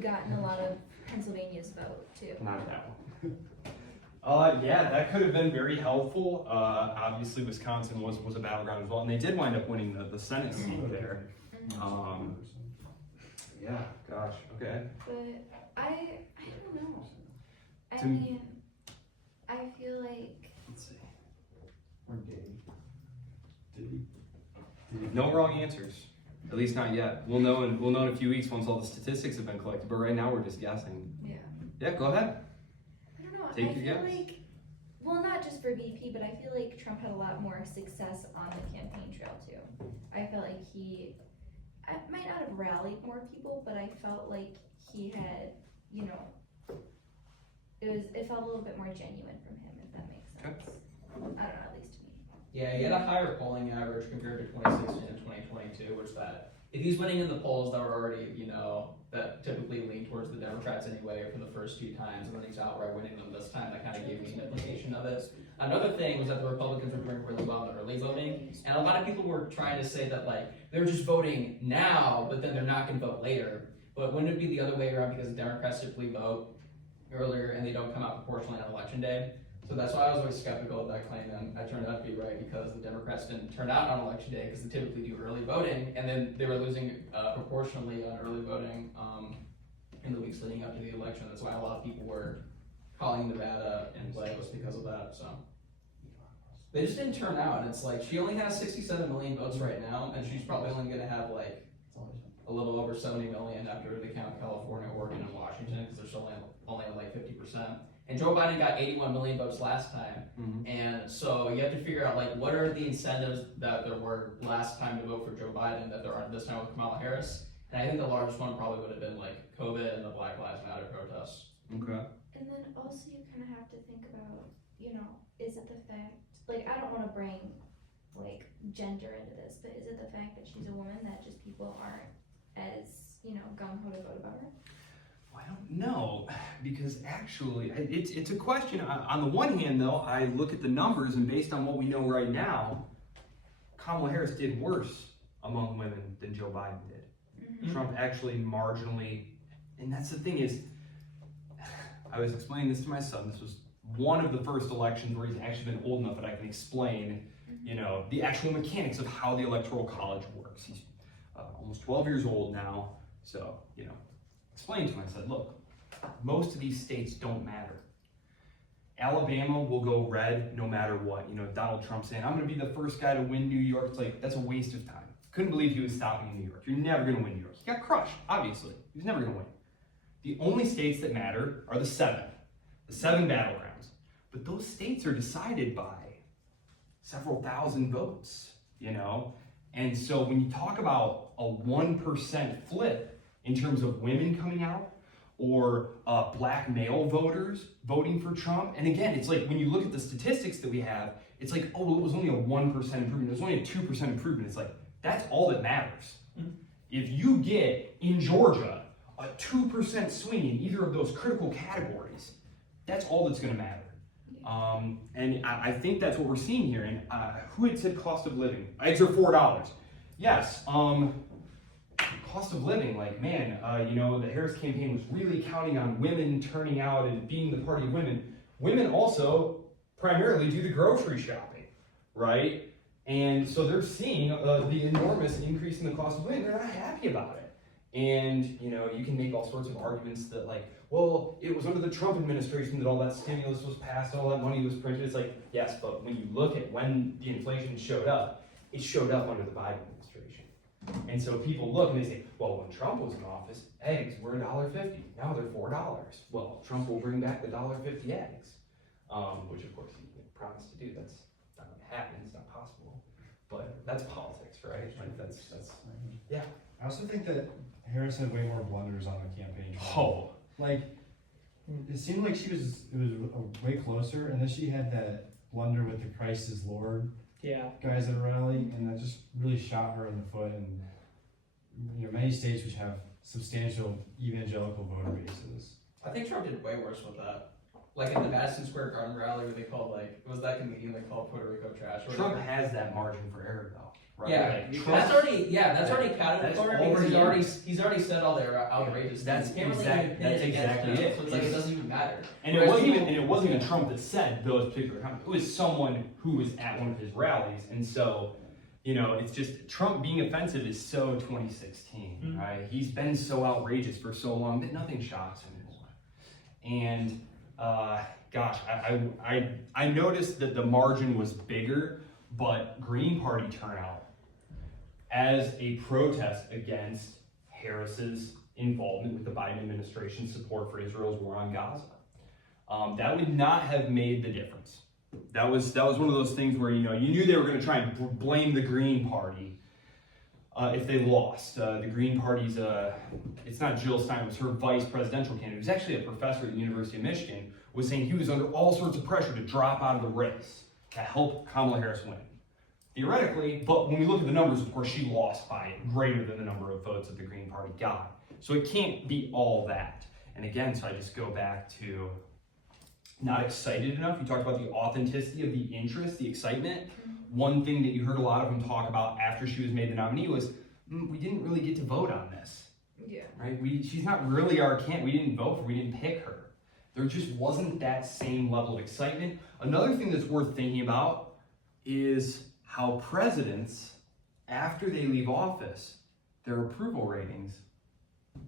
have gotten a lot of Pennsylvania's vote too. Not that one. Yeah, that could have been very helpful. Obviously, Wisconsin was a battleground as well, and they did wind up winning the Senate seat there. Yeah, gosh, okay. But I don't know. I To- mean, I feel like Let's see. Or gay. Did he? No wrong answers. At least not yet. We'll know in a few weeks once all the statistics have been collected. But right now we're just guessing. yeah. Yeah, go ahead. I don't know. Take I your feel guess. like, well, not just for VP, but I feel like Trump had a lot more success on the campaign trail too. I felt like I might not have rallied more people, but I felt like he had, you know, it felt a little bit more genuine from him, if that makes sense. I don't know, at least to me. Yeah, he had a higher polling average compared to 2016 and 2022, which that if he's winning in the polls that were already, you know, that typically lean towards the Democrats anyway for the first two times, and then he's outright winning them this time, that kind of gave me an implication of it. Another thing was that the Republicans were doing really well in the early voting, and a lot of people were trying to say that like they're just voting now, but then they're not going to vote later. But wouldn't it be the other way around because the Democrats typically vote earlier and they don't come out proportionally on election day? So that's why I was always skeptical of that claim, and I turned out to be right because the Democrats didn't turn out on election day because they typically do early voting, and then they were losing proportionally on early voting in the weeks leading up to the election. That's why a lot of people were calling Nevada in play was because of that. So they just didn't turn out. It's like she only has 67 million votes right now, and she's probably only going to have like a little over 70 million after they count California, Oregon, and Washington because they're still only at like 50%. And Joe Biden got 81 million votes last time. Mm-hmm. And so you have to figure out like what are the incentives that there were last time to vote for Joe Biden that there aren't this time with Kamala Harris. And I think the largest one probably would have been like COVID and the Black Lives Matter protests. Okay. And then also you kind of have to think about, you know, is it the fact, like I don't want to bring like gender into this, but is it the fact that she's a woman that just people aren't as, you know, gung-ho to vote about her? Well, I don't know, because actually, it's a question. On the one hand, though, I look at the numbers, and based on what we know right now, Kamala Harris did worse among women than Joe Biden did. Mm-hmm. Trump actually marginally, and that's the thing is, I was explaining this to my son. This was one of the first elections where he's actually been old enough that I can explain, you know, the actual mechanics of how the Electoral College works. He's almost 12 years old now, so, you know, explained to him, I said, look, most of these states don't matter. Alabama will go red no matter what. You know, Donald Trump saying, I'm going to be the first guy to win New York. It's like, that's a waste of time. Couldn't believe he was stopping in New York. You're never going to win New York. He got crushed, obviously. He was never going to win. The only states that matter are the seven battlegrounds. But those states are decided by several thousand votes, you know? And so when you talk about a 1% flip in terms of women coming out or black male voters voting for Trump, and again, it's like when you look at the statistics that we have, it's like, oh, it was only a 1% improvement. It was only a 2% improvement. It's like, that's all that matters. Mm-hmm. If you get, in Georgia, a 2% swing in either of those critical categories, that's all that's going to matter. And I think that's what we're seeing here. And who had said cost of living? Eggs are $4. Yes. Cost of living, like, man, you know, the Harris campaign was really counting on women turning out and being the party of women. Women also primarily do the grocery shopping, right? And so they're seeing the enormous increase in the cost of living. They're not happy about it. And, you know, you can make all sorts of arguments that, like, well, it was under the Trump administration that all that stimulus was passed, all that money was printed. It's like, yes, but when you look at when the inflation showed up, it showed up under the Biden administration. And so people look and they say, well, when Trump was in office, eggs were $1.50. Now they're $4. Well, Trump will bring back the $1.50 eggs, which of course he promised to do. That's not going to happen. It's not possible. But that's politics, right? Like that's yeah. I also think that Harris had way more blunders on the campaign trail. Oh. Like, it seemed like it was way closer, and then she had that blunder with the Christ is Lord guys at a rally, and that just really shot her in the foot. And you know, many states which have substantial evangelical voter bases. I think Trump did way worse with that. Like in the Madison Square Garden rally where they called, like, it was that comedian they called Puerto Rico trash. Trump has that margin for error, though, right? Yeah, Like, Trump, that's already counted that's for because already he's already said all their outrageous That's things. Can't really exact- even pin that's it against exactly him, it. so it's like it doesn't even matter. and it Whereas wasn't people- even Trump that said those particular comments. It was someone who was at one of his rallies, and so, you know, it's just Trump being offensive is so 2016, right? He's been so outrageous for so long that nothing shocks him anymore. And gosh, I noticed that the margin was bigger, but Green Party turnout as a protest against Harris's involvement with the Biden administration's support for Israel's war on Gaza. That would not have made the difference. That was one of those things where, you know, you knew they were going to try and blame the Green Party if they lost. The Green Party's, it's not Jill Stein, it was her vice presidential candidate, who's actually a professor at the University of Michigan, was saying he was under all sorts of pressure to drop out of the race to help Kamala Harris win. Theoretically, but when we look at the numbers, of course, she lost by greater than the number of votes that the Green Party got. So it can't be all that. And again, so I just go back to not excited enough. You talked about the authenticity of the interest, the excitement. One thing that you heard a lot of them talk about after she was made the nominee was, we didn't really get to vote on this. Yeah. Right? She's not really our candidate. We didn't vote for her. We didn't pick her. There just wasn't that same level of excitement. Another thing that's worth thinking about is how presidents, after they leave office, their approval ratings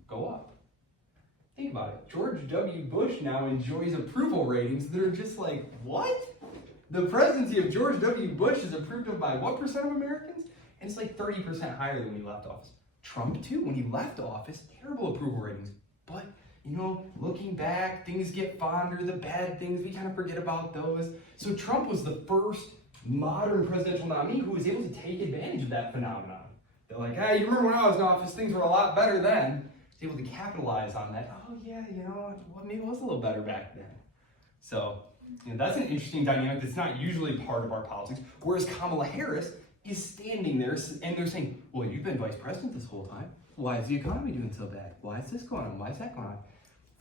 go up. Think about it. George W. Bush now enjoys approval ratings that are just like, what? The presidency of George W. Bush is approved of by what percent of Americans? And it's like 30% higher than when he left office. Trump too, when he left office, terrible approval ratings. But, you know, looking back, things get fonder, the bad things, we kind of forget about those. So Trump was the first modern presidential nominee who was able to take advantage of that phenomenon. They're like, hey, you remember when I was in office, things were a lot better then. He's able to capitalize on that. Oh yeah, you know, well, maybe it was a little better back then. So, you know, that's an interesting dynamic that's not usually part of our politics. Whereas Kamala Harris is standing there and they're saying, well, you've been vice president this whole time. Why is the economy doing so bad? Why is this going on? Why is that going on?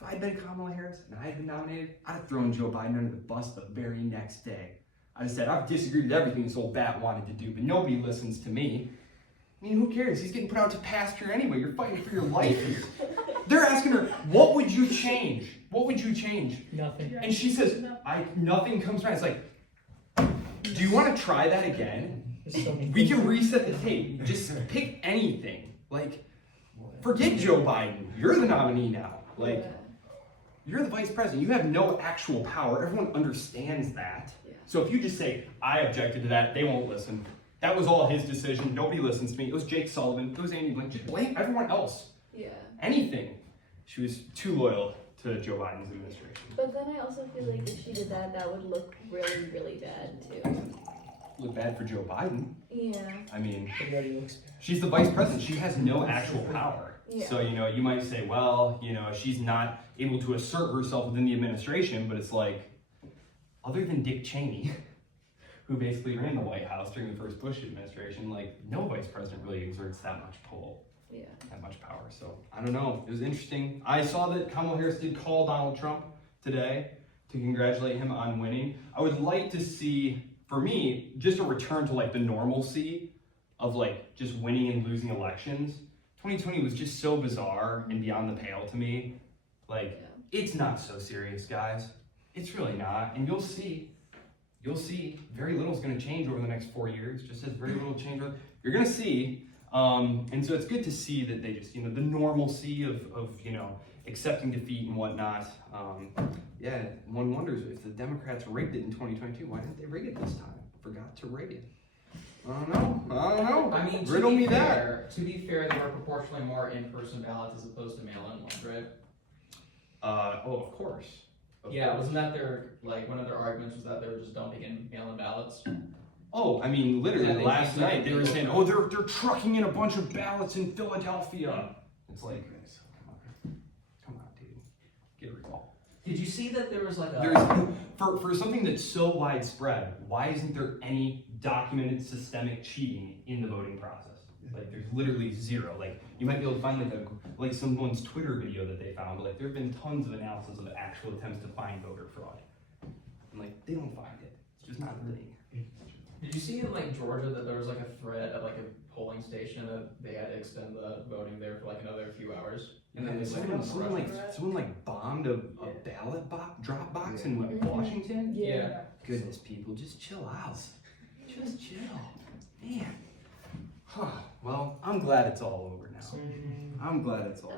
If I'd been Kamala Harris and I had been nominated, I'd have thrown Joe Biden under the bus the very next day. I'd have said, I've disagreed with everything this old bat wanted to do, but nobody listens to me. I mean, who cares? He's getting put out to pasture anyway. You're fighting for your life here. They're asking her, what would you change? What would you change? Nothing. And she says, nothing comes around. It's like, do you want to try that again? We can reset the tape. Just pick anything. Like, forget Joe Biden. You're the nominee now. Like, you're the vice president. You have no actual power. Everyone understands that. Yeah. So if you just say, I objected to that, they won't listen. That was all his decision. Nobody listens to me. It was Jake Sullivan. It was Andy Blinken. Just blame everyone else. Yeah. Anything. She was too loyal to Joe Biden's administration. But then I also feel like if she did that, that would look really, really bad too. Look bad for Joe Biden. Yeah. I mean, Everybody looks bad. she's the vice president. She has no actual power. Yeah. So, you know, you might say, well, you know, she's not able to assert herself within the administration, but it's like, other than Dick Cheney, who basically ran the White House during the first Bush administration, like, no vice president really exerts that much pull. Yeah. That much power. So I don't know. It was interesting. I saw that Kamala Harris did call Donald Trump today to congratulate him on winning. I would like to see, for me, just a return to like the normalcy of like just winning and losing elections. 2020 was just so bizarre and beyond the pale to me. Like, it's not so serious, guys. It's really not. And you'll see very little is going to change over the next 4 years. Just as very little change. You're going to see. And so it's good to see that they just, you know, the normalcy of you know, accepting defeat and whatnot. Yeah, one wonders if the Democrats rigged it in 2022, why didn't they rig it this time? Forgot to rig it. I don't know. I mean, Riddle me that. To be fair, there were proportionally more in-person ballots as opposed to mail-in ones, right? Of course. Yeah, wasn't that their, like, one of their arguments was that they were just dumping in mail-in ballots? Oh, I mean, literally Yeah, they last just night like- they were saying, oh, they're trucking in a bunch of ballots in Philadelphia. It's like, come on, dude, get a recall. Did you see that there was like a... There's, for something that's so widespread, why isn't there any documented systemic cheating in the voting process? Like, there's literally zero. Like, you might be able to find like someone's Twitter video that they found, but like there have been tons of analysis of actual attempts to find voter fraud. And like, they don't find it. It's just not a thing. Did you see in like Georgia that there was like a threat at like a polling station that they had to extend the voting there for like another few hours? And then someone like bombed a ballot drop box in Washington. Yeah. Goodness, people, just chill out. Just chill, man. Huh. Well, I'm glad it's all over now. I'm glad it's all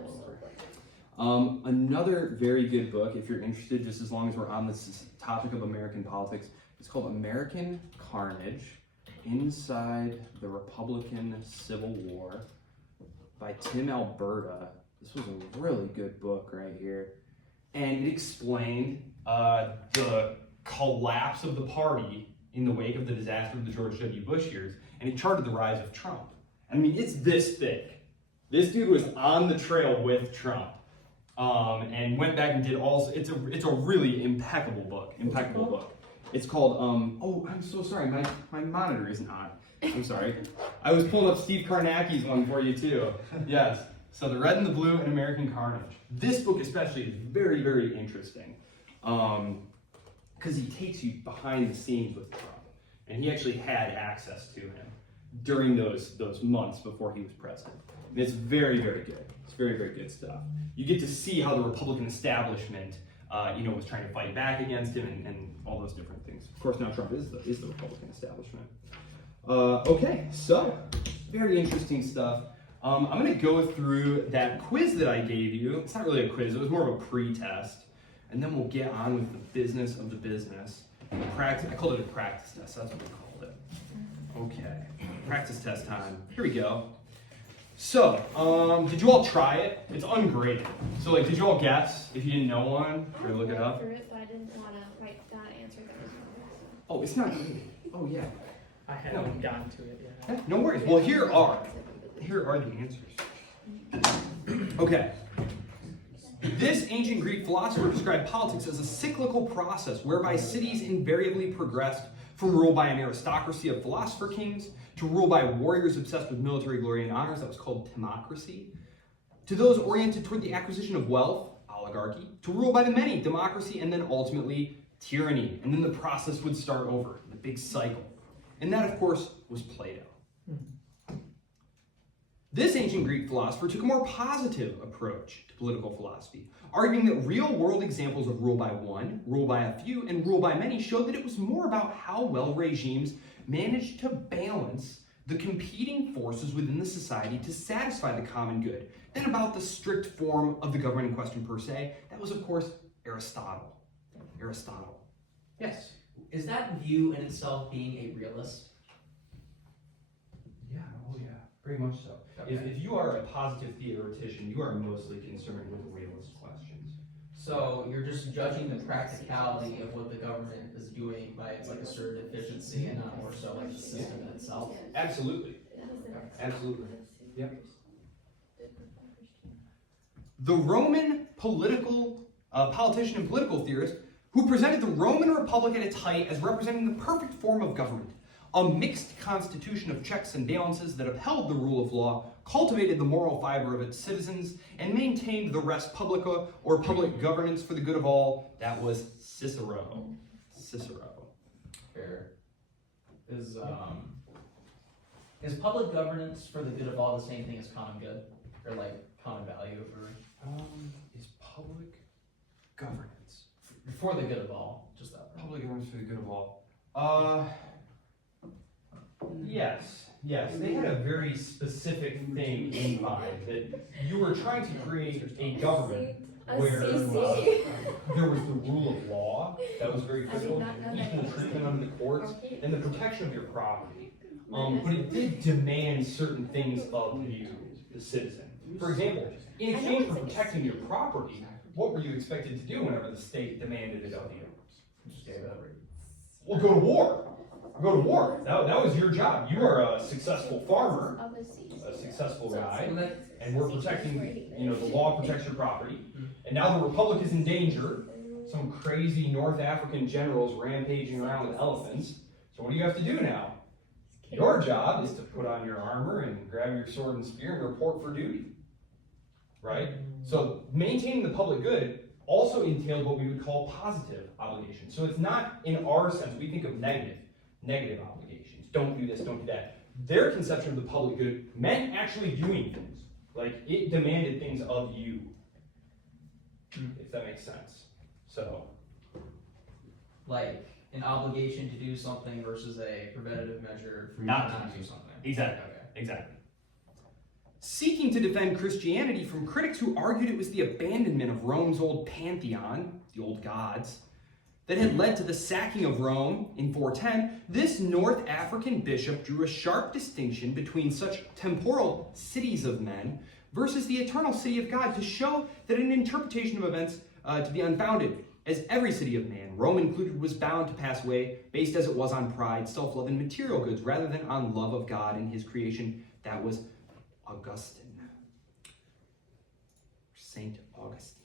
over. Another very good book, if you're interested, just as long as we're on this topic of American politics, it's called American Carnage: Inside the Republican Civil War by Tim Alberta. This was a really good book right here. And it explained the collapse of the party in the wake of the disaster of the George W. Bush years, and it charted the rise of Trump. I mean, it's this thick. This dude was on the trail with Trump, and went back and did all. It's a really impeccable book. It's called. Oh, I'm so sorry. My monitor isn't on. I'm sorry. I was pulling up Steve Karnacki's one for you too. Yes. So The Red and the Blue and American Carnage. This book especially is very, very interesting, because he takes you behind the scenes with Trump, and he actually had access to him during those months before he was president. And it's very, very good. It's very, very good stuff. You get to see how the Republican establishment, was trying to fight back against him and all those different things. Of course, now Trump is the Republican establishment. Okay, so very interesting stuff. I'm going to go through that quiz that I gave you. It's not really a quiz, it was more of a pre-test. And then we'll get on with the business of the business. I called it a practice test, that's what we called it. Okay, practice test time. Here we go. So, did you all try it? It's ungraded. So, did you all guess if you didn't know one? Or look it up? Through it, but I didn't want to write down an answer that was wrong. Oh, it's not graded. Oh, yeah. I haven't gotten to it yet. No worries. Well, here are the answers. Okay. This ancient Greek philosopher described politics as a cyclical process whereby cities invariably progressed from rule by an aristocracy of philosopher kings to rule by warriors obsessed with military glory and honors, that was called timocracy, to those oriented toward the acquisition of wealth, oligarchy, to rule by the many, democracy, and then ultimately tyranny. And then the process would start over, the big cycle. And that, of course, was Plato. This ancient Greek philosopher took a more positive approach to political philosophy, arguing that real-world examples of rule by one, rule by a few, and rule by many showed that it was more about how well regimes managed to balance the competing forces within the society to satisfy the common good than about the strict form of the government in question per se. That was, of course, Aristotle. Yes? Is that view in itself being a realist? Yeah, oh yeah, very much so. Okay. If you are a positive theoretician, you are mostly concerned with realist questions. So you're just judging the practicality of what the government is doing by its asserted efficiency and not more so the system in itself? Absolutely. Absolutely. Yep. The Roman politician and political theorist who presented the Roman Republic at its height as representing the perfect form of government, a mixed constitution of checks and balances that upheld the rule of law, cultivated the moral fiber of its citizens, and maintained the res publica, or public governance for the good of all. That was Cicero. Fair. Is public governance for the good of all the same thing as common good? Or common value? Is public governance. For the good of all, just that. Public governance for the good of all. Yes. They had a very specific thing in mind, that you were trying to create a government where there was the rule of law that was very critical, equal treatment under the courts, and the protection of your property. But it did demand certain things of you, the citizen. For example, in exchange for protecting your property, what were you expected to do whenever the state demanded it of you? Just gave it up. Well, go to war. That was your job. You are a successful farmer, a successful guy, and we're protecting, the law protects your property. And now the Republic is in danger. Some crazy North African generals rampaging around with elephants. So what do you have to do now? Your job is to put on your armor and grab your sword and spear and report for duty. Right? So maintaining the public good also entailed what we would call positive obligations. So it's not, in our sense, we think of negative obligations. don't do this, don't do that. Their conception of the public good meant actually doing things. Like, it demanded things of you, if that makes sense. So, Like an obligation to do something versus a preventative measure for Not not to to do something. exactly, Okay. exactly. Seeking to defend Christianity from critics who argued it was the abandonment of Rome's old pantheon, the old gods, that had led to the sacking of Rome in 410, this North African bishop drew a sharp distinction between such temporal cities of men versus the eternal city of God to show that an interpretation of events to be unfounded. As every city of man, Rome included, was bound to pass away, based as it was on pride, self-love, and material goods, rather than on love of God and his creation. That was Augustine. Saint Augustine.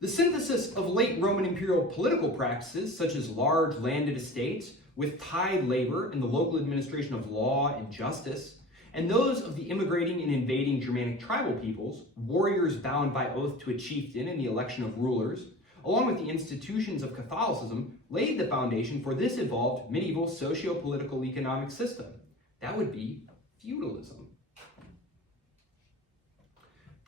The synthesis of late Roman imperial political practices, such as large landed estates, with tied labor and the local administration of law and justice, and those of the immigrating and invading Germanic tribal peoples, warriors bound by oath to a chieftain and the election of rulers, along with the institutions of Catholicism, laid the foundation for this evolved medieval socio-political economic system. That would be feudalism.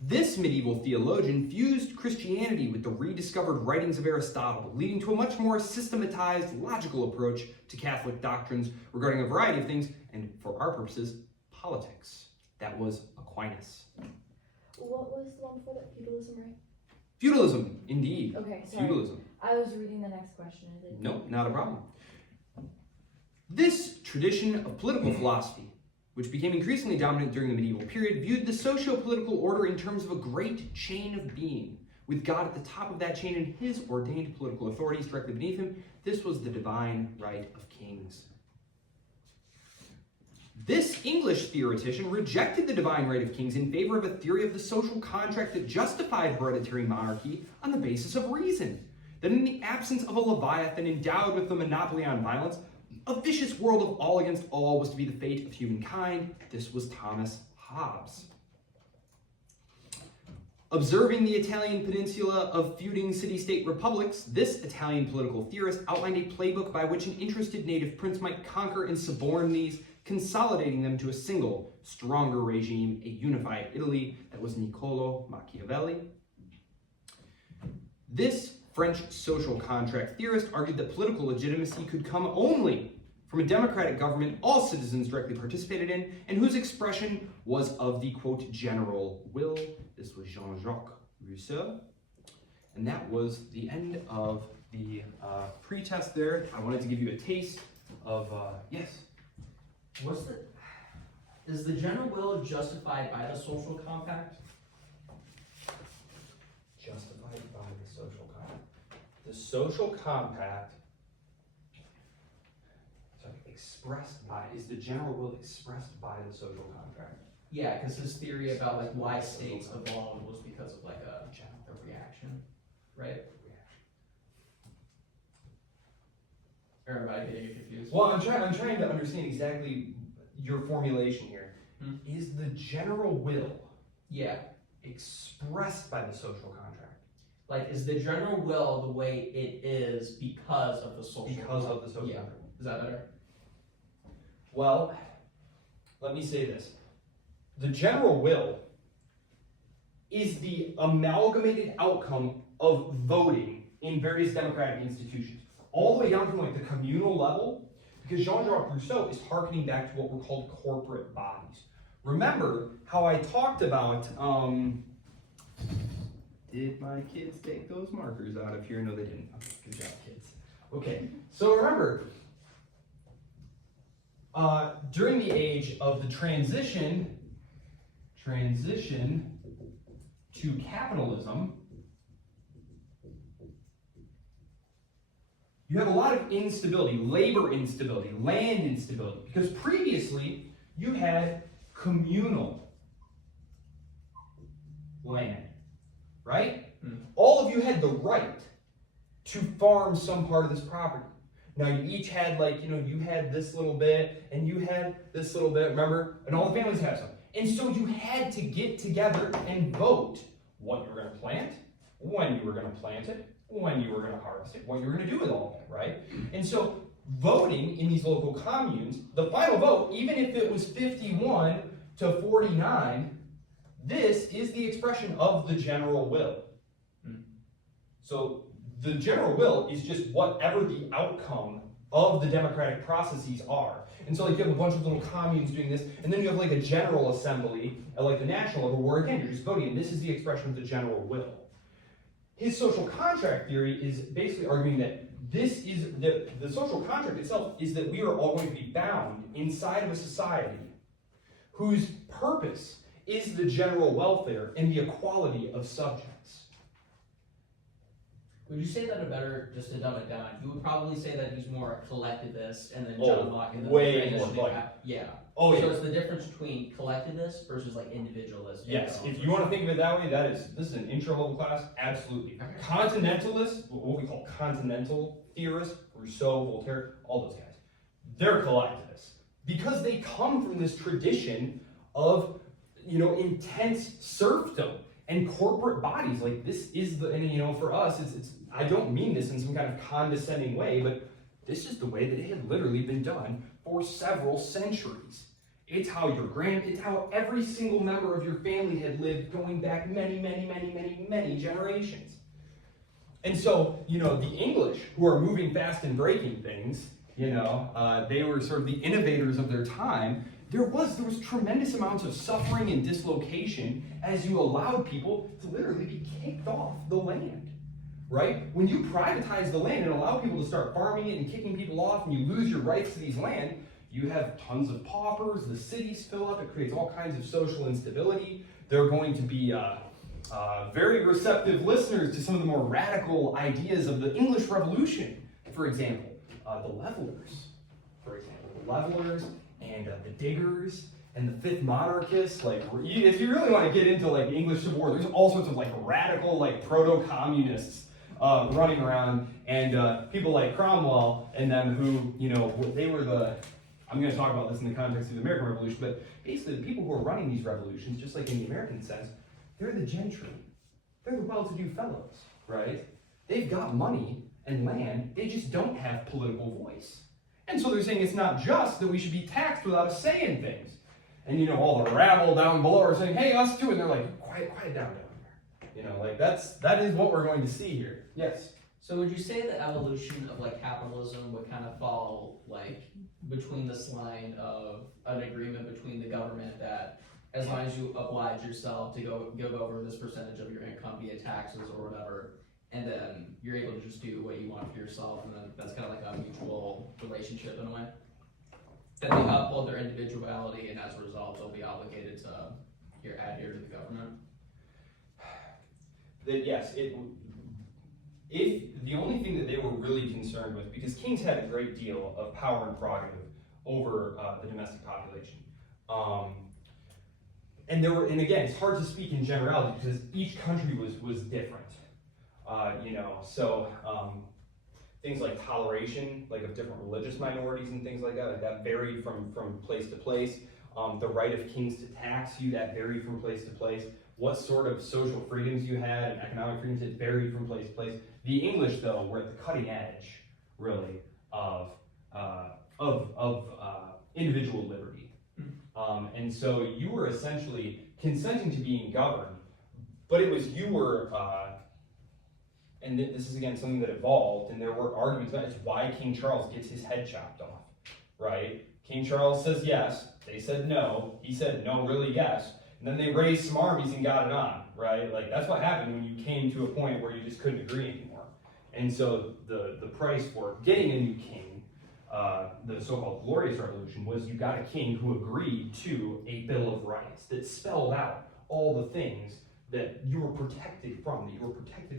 This medieval theologian fused Christianity with the rediscovered writings of Aristotle, leading to a much more systematized, logical approach to Catholic doctrines regarding a variety of things, and for our purposes, politics. That was Aquinas. What was the one before that? Feudalism, right? Feudalism, indeed. Okay, sorry. Feudalism. I was reading the next question. I didn't. Nope, not a problem. This tradition of political philosophy, which became increasingly dominant during the medieval period, viewed the socio-political order in terms of a great chain of being, with God at the top of that chain and his ordained political authorities directly beneath him. This was the divine right of kings. This English theoretician rejected the divine right of kings in favor of a theory of the social contract that justified hereditary monarchy on the basis of reason. That in the absence of a Leviathan endowed with the monopoly on violence, a vicious world of all against all was to be the fate of humankind. This was Thomas Hobbes. Observing the Italian peninsula of feuding city-state republics, this Italian political theorist outlined a playbook by which an interested native prince might conquer and suborn these, consolidating them to a single, stronger regime, a unified Italy. That was Niccolo Machiavelli. This French social contract theorist argued that political legitimacy could come only from a democratic government all citizens directly participated in, and whose expression was of the, quote, general will. This was Jean-Jacques Rousseau. And that was the end of the pre-test there. I wanted to give you a taste of, yes? Is the general will justified by the social compact? Justified by the social compact. The social compact, sorry, expressed by, is the general will expressed by the social contract? Yeah, because his theory about like why states evolved was because of like a reaction, right? Or am I getting confused? Well, I'm trying to understand exactly your formulation here. Hmm. Is the general will Yeah. expressed by the social contract? Like, is the general will the way it is because of the social Because will? of the social Yeah. contract. Is that better? Well, let me say this. The general will is the amalgamated outcome of voting in various democratic institutions, all the way down from like the communal level, because Jean-Jacques Rousseau is hearkening back to what were called corporate bodies. Remember how I talked about, did my kids take those markers out of here? No, they didn't. Okay, good job, kids. Okay, so remember, during the age of the transition to capitalism, you have a lot of instability, labor instability, land instability, because previously you had communal land, right? All of you had the right to farm some part of this property. Now you each had like, you had this little bit and you had this little bit, remember? And all the families have some. And so you had to get together and vote what you were going to plant, when you were going to plant it, when you were going to harvest it, what you were going to do with all of it, right? And so voting in these local communes, the final vote, even if it was 51 to 49, this is the expression of the general will. So the general will is just whatever the outcome of the democratic processes are. And so like you have a bunch of little communes doing this, and then you have like a general assembly at like the national level where again you're just voting, and this is the expression of the general will. His social contract theory is basically arguing that this is the social contract itself is that we are all going to be bound inside of a society whose purpose is the general welfare and the equality of subjects. Would you say that a better, just to dumb it down, you would probably say that he's more a collectivist, and then John Locke and way more yeah. Oh yeah. So it's the difference between collectivist versus like individualist. Yes, if you want to think of it that way, this is an intro level class, absolutely. Continentalists, what we call continental theorists, Rousseau, Voltaire, all those guys, they're collectivists because they come from this tradition of, intense serfdom and corporate bodies. Like this is for us, it's I don't mean this in some kind of condescending way, but this is the way that it had literally been done for several centuries. It's how it's how every single member of your family had lived going back many, many, many, many, many generations. And so, the English, who are moving fast and breaking things, they were sort of the innovators of their time. There was tremendous amounts of suffering and dislocation as you allowed people to literally be kicked off the land. Right? When you privatize the land and allow people to start farming it and kicking people off and you lose your rights to these land, you have tons of paupers, the cities fill up, it creates all kinds of social instability. They're going to be very receptive listeners to some of the more radical ideas of the English Revolution. For example, the levelers, and the diggers, and the fifth monarchists. Like, if you really want to get into like the English Civil War, there's all sorts of like radical, like proto-communists running around, and people like Cromwell and them who, they were I'm going to talk about this in the context of the American Revolution, but basically the people who are running these revolutions, just like in the American sense, they're the gentry. They're the well-to-do fellows, right? They've got money and land, they just don't have political voice. And so they're saying it's not just that we should be taxed without us saying things. And all the rabble down below are saying, hey, us too, and they're like, quiet down there. That is what we're going to see here. Yes? So would you say the evolution of like capitalism would kind of fall like between this line of an agreement between the government that as long as you oblige yourself to give over this percentage of your income via taxes or whatever, and then you're able to just do what you want for yourself, and then that's kind of like a mutual relationship in a way? That they uphold their individuality, and as a result, they'll be obligated to adhere to the government? That yes, if the only thing that they were really concerned with, because kings had a great deal of power and prerogative over the domestic population, and again, it's hard to speak in generality because each country was different, things like toleration, like of different religious minorities and things like that varied from place to place. The right of kings to tax you, that varied from place to place. What sort of social freedoms you had and economic freedoms, it varied from place to place. The English, though, were at the cutting edge, really, of individual liberty. And so you were essentially consenting to being governed, but it was and this is again something that evolved, and there were arguments about it's why King Charles gets his head chopped off, right? King Charles says yes, they said no, he said no, really yes, and then they raised some armies and got it on, right? Like that's what happened when you came to a point where you just couldn't agree anymore. And so the price for getting a new king, the so-called Glorious Revolution, was you got a king who agreed to a Bill of Rights that spelled out all the things that you were protected from,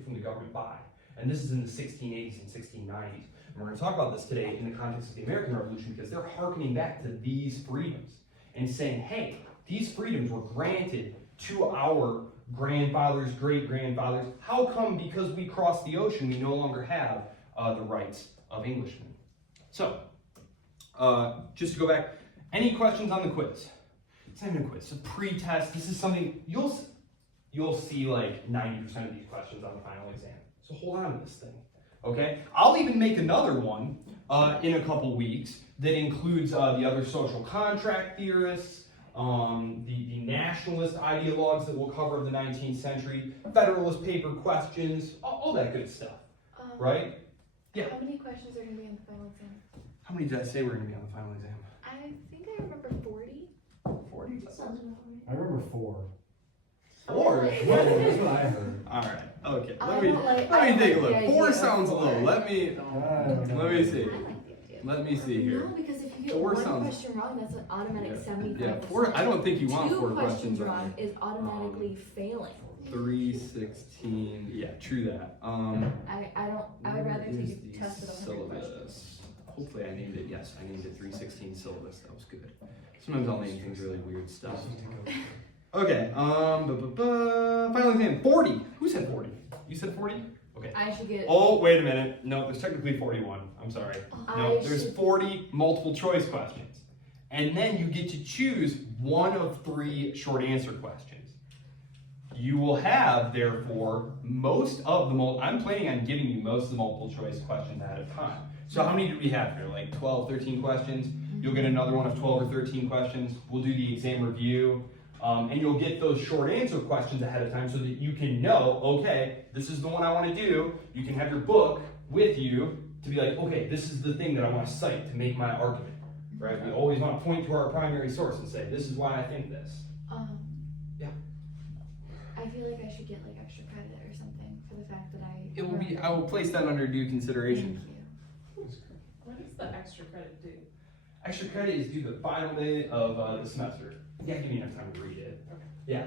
the government by. And this is in the 1680s and 1690s. And we're going to talk about this today in the context of the American Revolution because they're hearkening back to these freedoms and saying, hey, these freedoms were granted to our grandfathers, great-grandfathers. How come because we crossed the ocean we no longer have the rights of Englishmen? So, just to go back, any questions on the quiz? It's not even a quiz, it's a pre-test. This is something you'll see like 90% of these questions on the final exam. So hold on to this thing. Okay, I'll even make another one in a couple weeks that includes the other social contract theorists, the nationalist ideologues that will cover the 19th century, Federalist paper questions, all that good stuff, right? Yeah. How many questions are going to be on the final exam? How many did I say were going to be on the final exam? I think I remember 40. 40? Sounds about right. I remember 4. 4? Like- That's what I heard. All right. Okay. I Let me don't like- let I me don't take a like look. the 4 idea of sounds 4. low. Let me see. I like the idea. Let me see No, here. because if you get 4 one sounds. question wrong, that's an automatic Yeah. 75%. Yeah. 4. I don't think you want 2 4 questions questions wrong is automatically failing. 3, 16. Yeah. True that. I would rather where is take the a test with 100 questions. syllabus? Hopefully I named it. Yes, I named it 316 syllabus. That was good. Sometimes I'll name things really weird stuff. Okay. Final exam. 40. Who said 40? You said 40? Okay. I should get. Oh, wait a minute. No, there's technically 41. I'm sorry. No, I there's should- 40 multiple choice questions. And then you get to choose one of 3 short answer questions. You will have, therefore, most of the I'm planning on giving you most of the multiple choice questions ahead of time. So how many do we have here? Like 12, 13 questions? You'll get another one of 12 or 13 questions. We'll do the exam review. And you'll get those short answer questions ahead of time so that you can know, okay, this is the one I want to do. You can have your book with you to be like, okay, this is the thing that I want to cite to make my argument, right? We always want to point to our primary source and say, this is why I think this. Yeah. I feel like I should get like extra credit or something for the fact that I. It will be, I will place that under due consideration. Thank you. What does the extra credit do? Extra credit is due the final day of the semester. Yeah, give me enough time to read it. Okay. Yeah.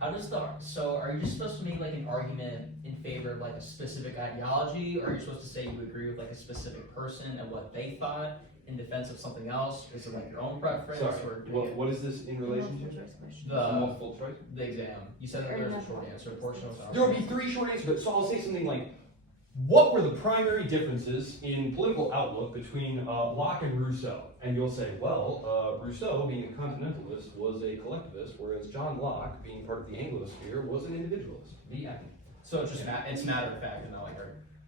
How does so are you just supposed to make like an argument in favor of like a specific ideology, or are you supposed to say you agree with like a specific person and what they thought in defense of something else? Is it like your own preference, Sorry, or do you what is this in relation Multiple to? choice questions. the Multiple choice? the exam? You said that Or there's a not short multiple answer choice. portion of There will be 3 short answers, so I'll say something like, what were the primary differences in political outlook between Locke and Rousseau? And you'll say, well, Rousseau, being a continentalist, was a collectivist, whereas John Locke, being part of the Anglosphere, was an individualist. The end. So it's just it's matter of fact and not like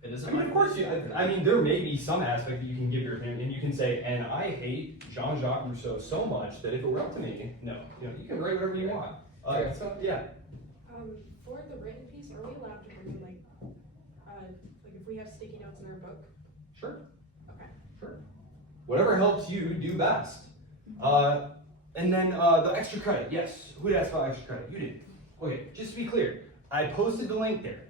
it isn't. I mean, of course, I mean, there may be some aspect that you can give your opinion, and you can say, and I hate Jean-Jacques Rousseau so much that if it were up to me, no, you can write whatever you want. So, yeah. For the written piece, are we allowed to bring like if we have sticky notes in our book? Sure. Okay. Sure. Whatever helps you do best. And then the extra credit. Yes. Who asked about extra credit? You did. Okay. Just to be clear, I posted the link there.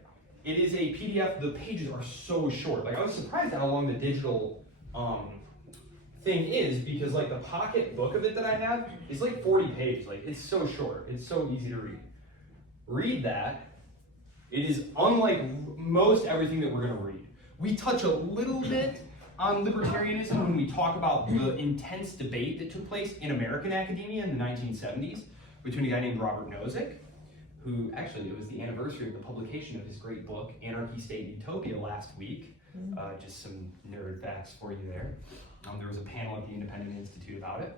It is a PDF. The pages are so short. Like I was surprised at how long the digital thing is because like the pocket book of it that I have is like 40 pages. Like it's so short. It's so easy to read. Read that. It is unlike most everything that we're going to read. We touch a little bit on libertarianism when we talk about the intense debate that took place in American academia in the 1970s between a guy named Robert Nozick, who actually, it was the anniversary of the publication of his great book, Anarchy, State, Utopia, last week. Just some nerd facts for you there. There was a panel at the Independent Institute about it.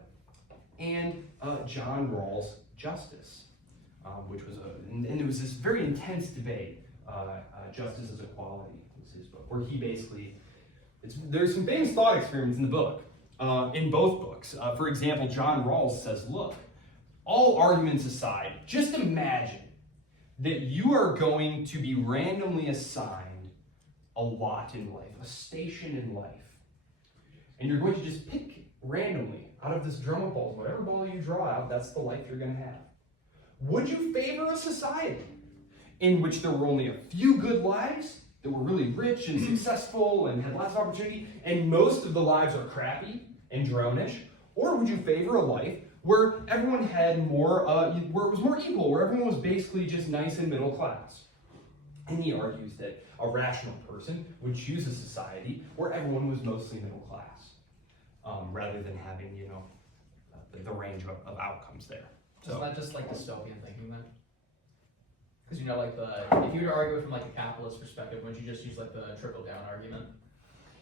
And John Rawls' Justice, which was and it was this very intense debate. Justice as Equality was his book, where he basically, there's some famous thought experiments in the book, in both books. For example, John Rawls says, look, all arguments aside, just imagine that you are going to be randomly assigned a lot in life, a station in life. And you're going to just pick randomly out of this drum of balls, whatever ball you draw out, that's the life you're going to have. Would you favor a society in which there were only a few good lives that were really rich and successful and had lots of opportunity, and most of the lives are crappy and dronish? Or would you favor a life where everyone had more, where it was more equal, where everyone was basically just nice and middle class? And he argues that a rational person would choose a society where everyone was mostly middle class, rather than having, the range of outcomes there. Isn't that just like dystopian thinking then? Because if you were to argue it from like a capitalist perspective, wouldn't you just use like the trickle down argument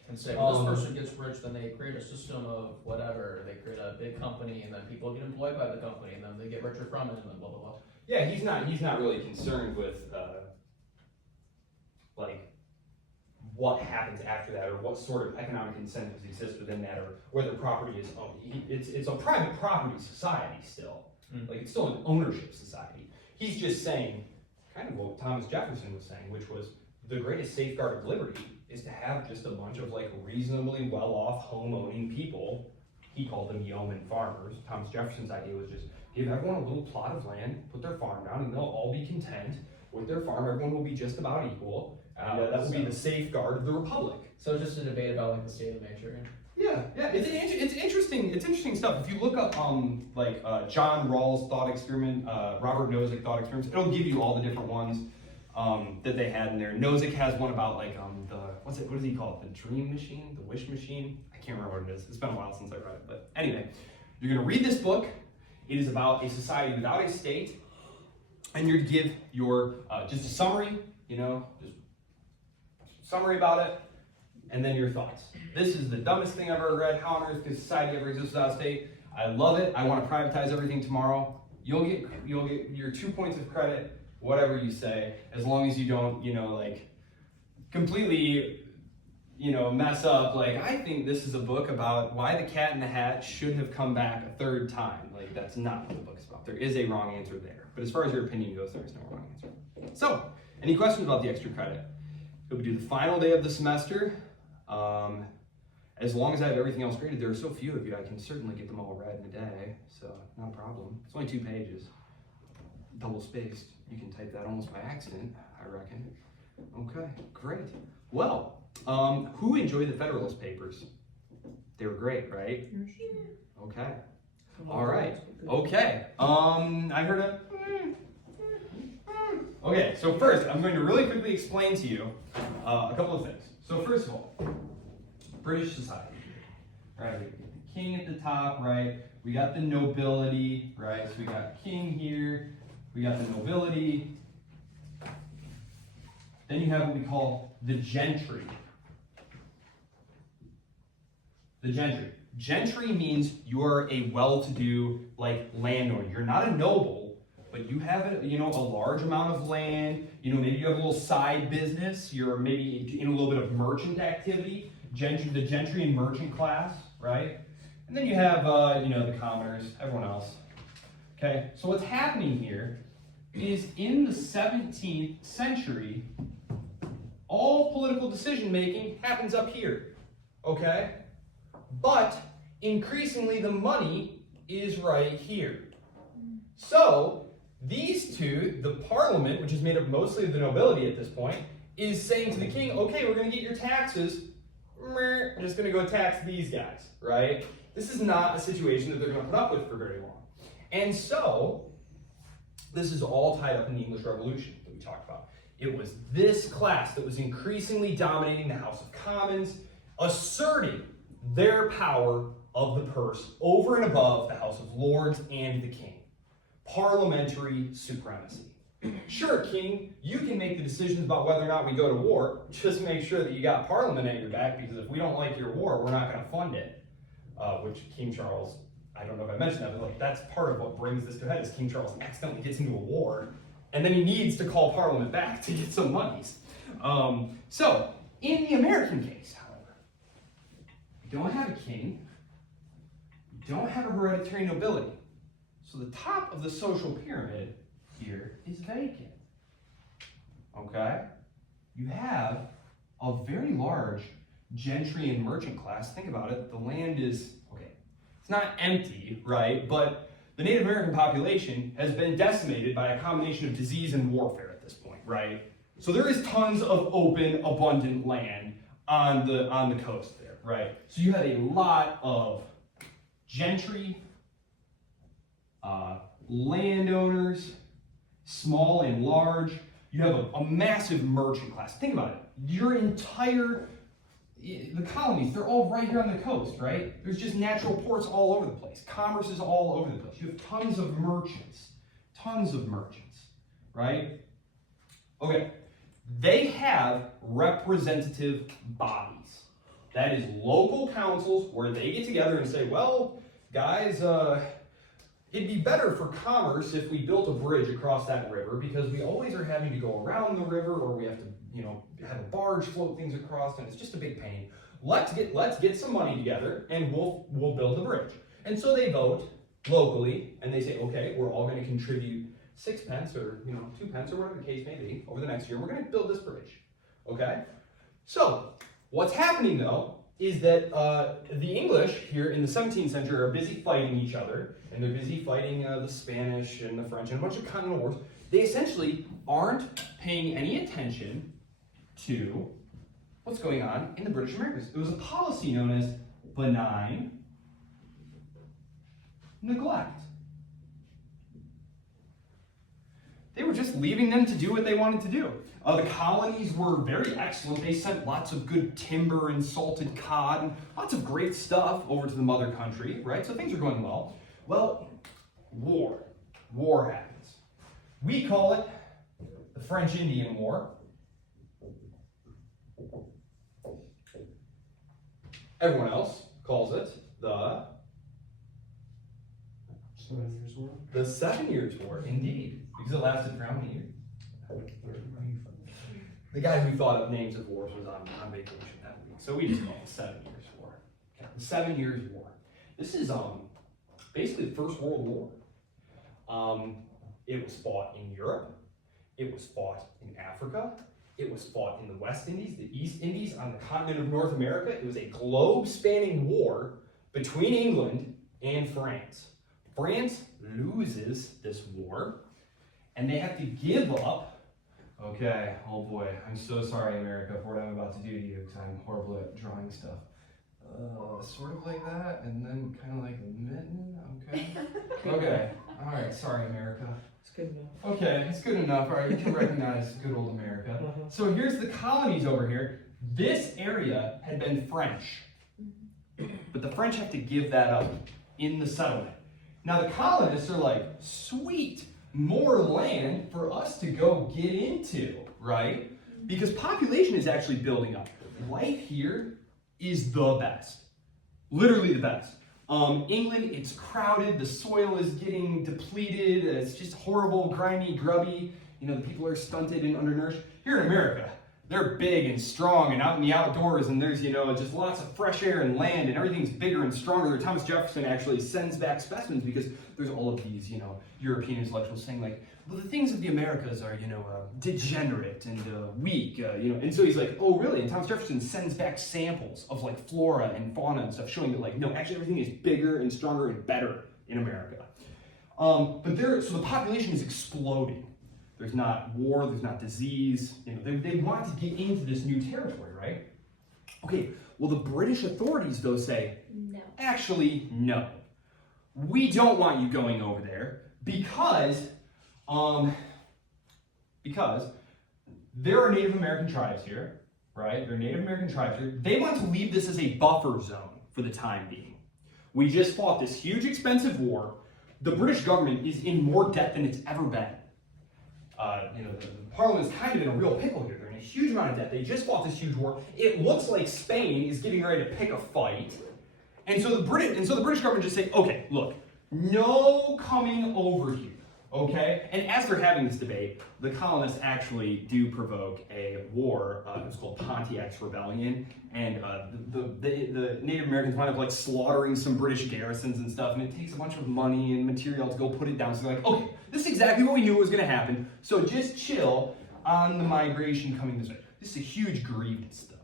and say, well, this person gets rich, then they create a system of whatever, they create a big company, and then people get employed by the company, and then they get richer from it, and then blah blah blah. Yeah, he's not really concerned with what happens after that, or what sort of economic incentives exist within that, or whether property is owned. It's a private property society still. Like, it's still an ownership society. He's just saying, kind of what Thomas Jefferson was saying, which was the greatest safeguard of liberty is to have just a bunch of like reasonably well-off home-owning people. He called them yeoman farmers. Thomas Jefferson's idea was just give everyone a little plot of land, put their farm down, and they'll all be content with their farm. Everyone will be just about equal. And that will be the safeguard of the republic. So it's just a debate about like the state of nature. Yeah, it's interesting. It's interesting stuff. If you look up John Rawls' thought experiment, Robert Nozick thought experiments, it'll give you all the different ones that they had in there. Nozick has one about like what does he call it? The dream machine, the wish machine. I can't remember what it is. It's been a while since I read it, but anyway, you're gonna read this book. It is about a society without a state, and you're to give your just a summary, just summary about it, and then your thoughts. This is the dumbest thing I've ever read. How on earth could society ever exist without a state? I love it. I want to privatize everything tomorrow. You'll get your 2 points of credit, whatever you say, as long as you don't, completely, mess up. Like, I think this is a book about why the Cat in the Hat should have come back a third time. Like, that's not what the book's about. There is a wrong answer there. But as far as your opinion goes, there is no wrong answer. So, any questions about the extra credit? It'll be the final day of the semester. As long as I have everything else graded, there are so few of you, I can certainly get them all read in a day, so not a problem. It's only 2 pages, double spaced. You can type that almost by accident, I reckon. Okay, great. Well, who enjoyed the Federalist papers? They were great, right? Okay. All right. Okay. I heard a. Okay, so first, I'm going to really quickly explain to you a couple of things. So first of all, British society, right? We got the king at the top, right? We got the nobility, right? So we got king here, we got the nobility. Then you have what we call the gentry. The gentry. Gentry means you're a well-to-do, landowner. You're not a noble, but you have a large amount of land. Maybe you have a little side business. You're maybe in a little bit of merchant activity. The gentry and merchant class, right? And then you have, the commoners, everyone else. Okay, so what's happening here is in the 17th century, all political decision-making happens up here, okay? But increasingly, the money is right here. So these two, the parliament, which is made up mostly of the nobility at this point, is saying to the king, okay, we're going to get your taxes. We're just going to go tax these guys, right? This is not a situation that they're going to put up with for very long. And so, this is all tied up in the English Revolution that we talked about. It was this class that was increasingly dominating the House of Commons, asserting their power of the purse over and above the House of Lords and the king. Parliamentary supremacy. Sure, king, you can make the decisions about whether or not we go to war. Just make sure that you got Parliament at your back, because if we don't like your war, we're not going to fund it. Which King Charles, I don't know if I mentioned that, but that's part of what brings this to a head, is King Charles accidentally gets into a war, and then he needs to call Parliament back to get some monies. So, in the American case, however, we don't have a king, we don't have a hereditary nobility. So the top of the social pyramid here is vacant. Okay? You have a very large gentry and merchant class. Think about it. The land is, it's not empty, right? But the Native American population has been decimated by a combination of disease and warfare at this point, right? So there is tons of open, abundant land on the coast there, right? So you have a lot of gentry, landowners, small and large. You have a massive merchant class. Think about it. Your entire, the colonies, they're all right here on the coast, right? There's just natural ports all over the place. Commerce is all over the place. You have tons of merchants, right? Okay, they have representative bodies. That is local councils where they get together and say, well, guys, it'd be better for commerce if we built a bridge across that river, because we always are having to go around the river, or we have to, have a barge float things across, and it's just a big pain. Let's get some money together, and we'll build the bridge. And so they vote locally, and they say, okay, we're all going to contribute 6 pence or 2 pence or whatever the case may be over the next year. We're going to build this bridge. Okay. So what's happening though is that the English here in the 17th century are busy fighting each other, and they're busy fighting the Spanish and the French and a bunch of continental wars. They essentially aren't paying any attention to what's going on in the British Americas. It was a policy known as benign neglect. They were just leaving them to do what they wanted to do. The colonies were very excellent. They sent lots of good timber and salted cod and lots of great stuff over to the mother country, right? So things are going well. Well, war happens. We call it the French-Indian War. Everyone else calls it the 7 Years' War. The 7 Years' War, indeed, because it lasted for how many years? The guy who thought up names of wars was on vacation that week, so we just call it the 7 Years' War. Okay. The 7 Years' War. This is basically the First World War. It was fought in Europe. It was fought in Africa. It was fought in the West Indies, the East Indies, on the continent of North America. It was a globe-spanning war between England and France. France loses this war, and they have to give up. Okay, oh boy, I'm so sorry, America, for what I'm about to do to you, because I'm horrible at drawing stuff. Sort of like that, and then kind of like a mitten, okay? Okay, all right, sorry, America. It's good enough. Okay, it's good enough. All right, you can recognize good old America. So here's the colonies over here. This area had been French, but the French have to give that up in the settlement. Now the colonists are like, sweet, more land for us to go get into, right? Because population is actually building up. Life here is the best, literally the best. England, it's crowded, the soil is getting depleted, it's just horrible, grimy, grubby, the people are stunted and undernourished. Here in America, they're big and strong and out in the outdoors, and there's, just lots of fresh air and land, and everything's bigger and stronger. Thomas Jefferson actually sends back specimens because there's all of these, European intellectuals saying like, well, the things of the Americas are, degenerate and weak, and so he's like, oh, really? And Thomas Jefferson sends back samples of like flora and fauna and stuff, showing that like, no, actually everything is bigger and stronger and better in America. So the population is exploding. There's not war, there's not disease. They want to get into this new territory, right? Okay, well, the British authorities, though, say, No. Actually, no. We don't want you going over there because there are Native American tribes here, right? There are Native American tribes here. They want to leave this as a buffer zone for the time being. We just fought this huge, expensive war. The British government is in more debt than it's ever been. The Parliament is kind of in a real pickle here. They're in a huge amount of debt. They just fought this huge war. It looks like Spain is getting ready to pick a fight. And so the British government just say, okay, look, no coming over here, okay? And as they're having this debate, the colonists actually do provoke a war. It was called Pontiac's Rebellion. And the Native Americans wind up like slaughtering some British garrisons and stuff, and it takes a bunch of money and material to go put it down. So they're like, okay, this is exactly what we knew was going to happen. So just chill on the migration coming this way. This is a huge grievance, though.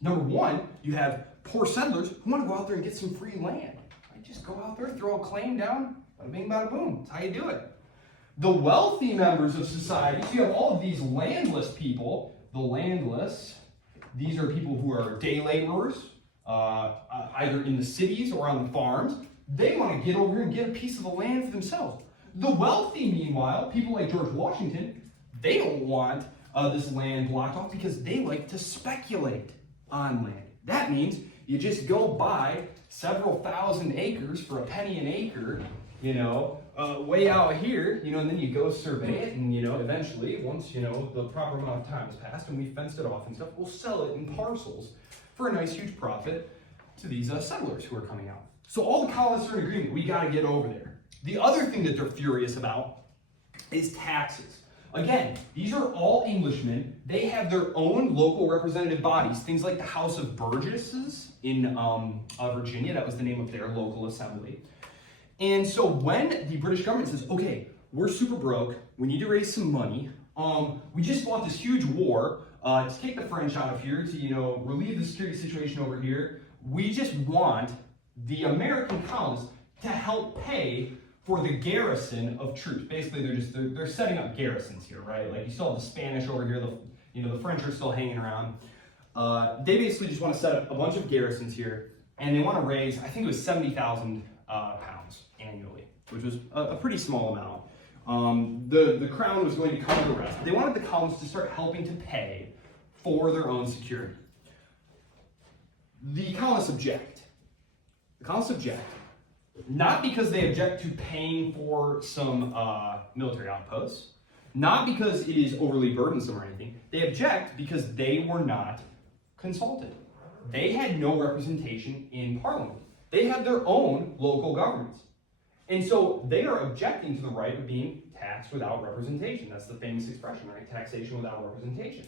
Number one, you have poor settlers who want to go out there and get some free land. Right? Just go out there, throw a claim down, bada bing, bada boom. That's how you do it. The wealthy members of society, so you have all of these landless people. The landless, these are people who are day laborers, either in the cities or on the farms. They want to get over here and get a piece of the land for themselves. The wealthy, meanwhile, people like George Washington, they don't want this land blocked off because they like to speculate on land. That means you just go buy several thousand acres for a penny an acre, way out here, and then you go survey it, and, eventually, once, the proper amount of time has passed and we fenced it off and stuff, we'll sell it in parcels for a nice, huge profit to these settlers who are coming out. So all the colonists are in agreement, we got to get over there. The other thing that they're furious about is taxes. Again, these are all Englishmen. They have their own local representative bodies, things like the House of Burgesses in Virginia. That was the name of their local assembly. And so when the British government says, okay, we're super broke, we need to raise some money, we just fought this huge war to take the French out of here, to relieve the security situation over here. We just want the American colonists to help pay for the garrison of troops. Basically, they're setting up garrisons here, right? Like you still have the Spanish over here, the French are still hanging around. They basically just want to set up a bunch of garrisons here, and they want to raise, I think it was 70,000 pounds annually, which was a pretty small amount. The crown was going to cover the rest. They wanted the colonists to start helping to pay for their own security. The colonists object. Not because they object to paying for some military outposts, not because it is overly burdensome or anything. They object because they were not consulted. They had no representation in Parliament. They had their own local governments. And so they are objecting to the right of being taxed without representation. That's the famous expression, right? Taxation without representation.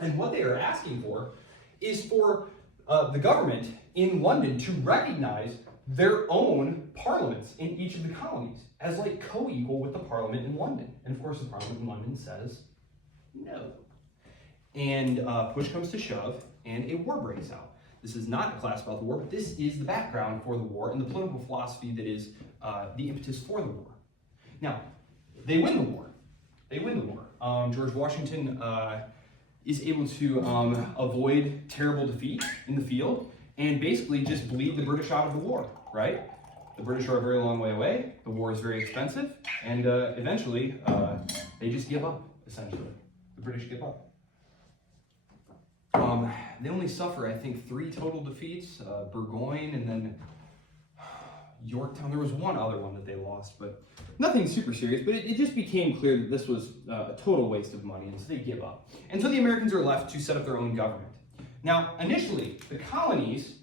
And what they are asking for is for the government in London to recognize their own parliaments in each of the colonies as like co-equal with the parliament in London. And of course the parliament in London says no. And push comes to shove and a war breaks out. This is not a class about the war, but this is the background for the war and the political philosophy that is the impetus for the war. Now, they win the war. George Washington is able to avoid terrible defeat in the field and basically just bleed the British out of the war, right? The British are a very long way away, the war is very expensive, and eventually they just give up, essentially. The British give up. They only suffer, I think, 3 total defeats, Burgoyne and then Yorktown. There was one other one that they lost, but nothing super serious, but it just became clear that this was a total waste of money, and so they give up. And so the Americans are left to set up their own government. Now, initially, the colonies,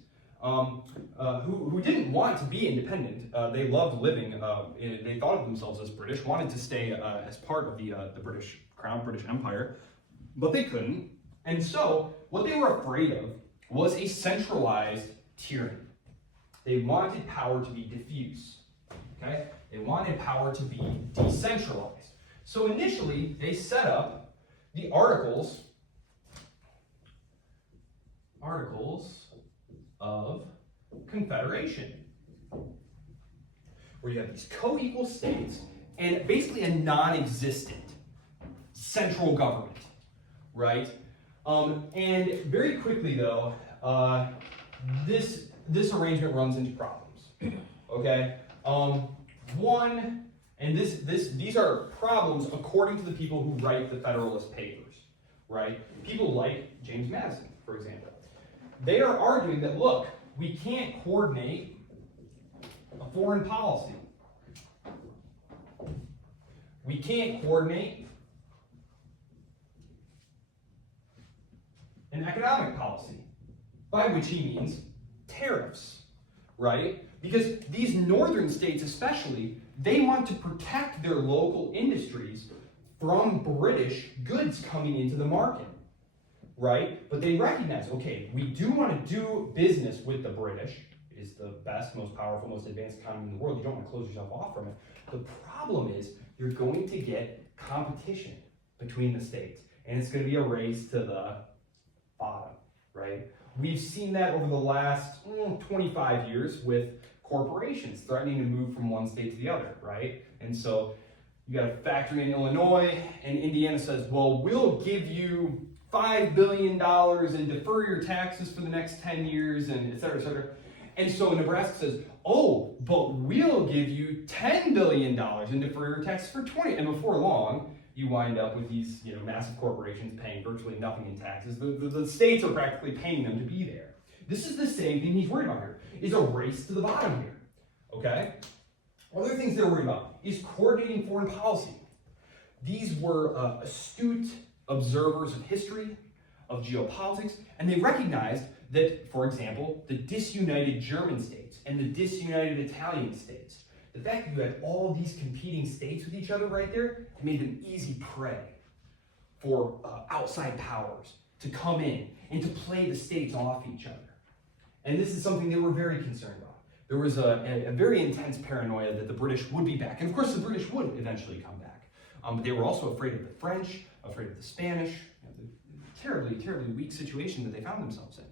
who didn't want to be independent, they loved living, they thought of themselves as British, wanted to stay as part of the British Crown, British Empire, but they couldn't. And so, what they were afraid of was a centralized tyranny. They wanted power to be diffuse, okay? They wanted power to be decentralized. So initially, they set up the Articles of Confederation, where you have these co-equal states and basically a non-existent central government, right? And very quickly, though, this arrangement runs into problems. Okay, one, and these are problems according to the people who write the Federalist Papers, right? People like James Madison, for example. They are arguing that, look, we can't coordinate a foreign policy. We can't coordinate an economic policy, by which he means tariffs, right? Because these northern states especially, they want to protect their local industries from British goods coming into the market, right? But they recognize, okay, we do want to do business with the British. It is the best, most powerful, most advanced economy in the world. You don't want to close yourself off from it. The problem is you're going to get competition between the states, and it's going to be a race to the bottom, right? We've seen that over the last 25 years with corporations threatening to move from one state to the other, right? And so you got a factory in Illinois, and Indiana says, well, we'll give you $5 billion and defer your taxes for the next 10 years, and et cetera, et cetera. And so Nebraska says, oh, but we'll give you $10 billion and defer your taxes for 20. And before long, you wind up with these massive corporations paying virtually nothing in taxes. The states are practically paying them to be there. This is the same thing he's worried about here, is a race to the bottom here, okay? Other things they're worried about is coordinating foreign policy. These were astute observers of history, of geopolitics, and they recognized that, for example, the disunited German states and the disunited Italian states, The fact that you had all these competing states with each other right there, it made them easy prey for outside powers to come in and to play the states off each other. And this is something they were very concerned about. There was a very intense paranoia that the British would be back. And of course the British would eventually come back. But they were also afraid of the French, afraid of the Spanish, the terribly, terribly weak situation that they found themselves in.